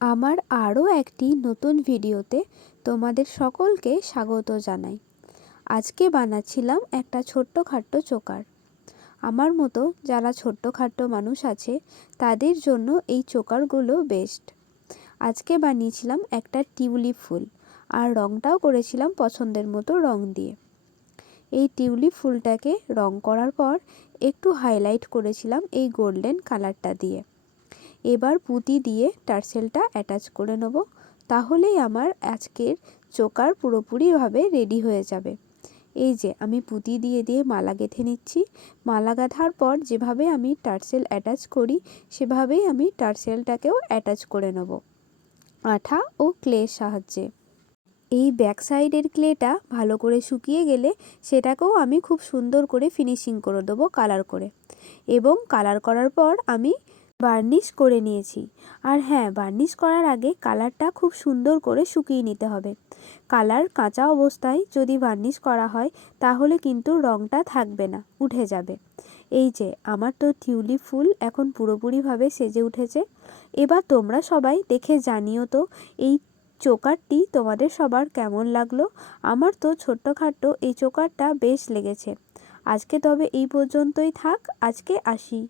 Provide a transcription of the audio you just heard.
আমার আরও একটি নতুন ভিডিওতে তোমাদের সকলকে স্বাগত জানাই। আজকে বানাচ্ছিলাম একটা ছোট্টখাট্টো চোকার। আমার মতো যারা ছোট্টখাট্টো মানুষ আছে তাদের জন্য এই চোকারগুলো বেস্ট। আজকে বানিয়েছিলাম একটা টিউলিপ ফুল, আর রঙটাও করেছিলাম পছন্দের মতো রং দিয়ে। এই টিউলিপ ফুলটাকে রং করার পর একটু হাইলাইট করেছিলাম এই গোল্ডেন কালারটা দিয়ে। এবার পুঁতি দিয়ে টার্সেলটা অ্যাটাচ করে নেব, তাহলেই আমার আজকের চোকার পুরোপুরিভাবে রেডি হয়ে যাবে। এই যে আমি পুঁতি দিয়ে দিয়ে মালা গেঁথে নিচ্ছি। মালা গাঁথার পর যেভাবে আমি টার্সেল অ্যাটাচ করি সেভাবেই আমি টার্সেলটাকেও অ্যাটাচ করে নেব আঠা ও ক্লের সাহায্যে। এই ব্যাক সাইডের ক্লেটা ভালো করে শুকিয়ে গেলে সেটাকেও আমি খুব সুন্দর করে ফিনিশিং করে দেবো কালার করে, এবং কালার করার পর আমি বার্নিশ করে নিয়েছি। আর হ্যাঁ, বার্নিশ করার আগে কালারটা খুব সুন্দর করে শুকিয়ে নিতে হবে। কালার কাঁচা অবস্থায় যদি বার্নিশ করা হয় তাহলে কিন্তু রঙটা থাকবে না, উঠে যাবে। এই যে আমার তো টিউলিপ ফুল এখন পুরোপুরিভাবে সেজে উঠেছে। এবার তোমরা সবাই দেখে জানিও তো এই চোকারটি তোমাদের সবার কেমন লাগলো। আমার তো ছোট্টখাট্টো এই চোকারটা বেশ লেগেছে। আজকে তবে এই পর্যন্তই থাক, আজকে আসি।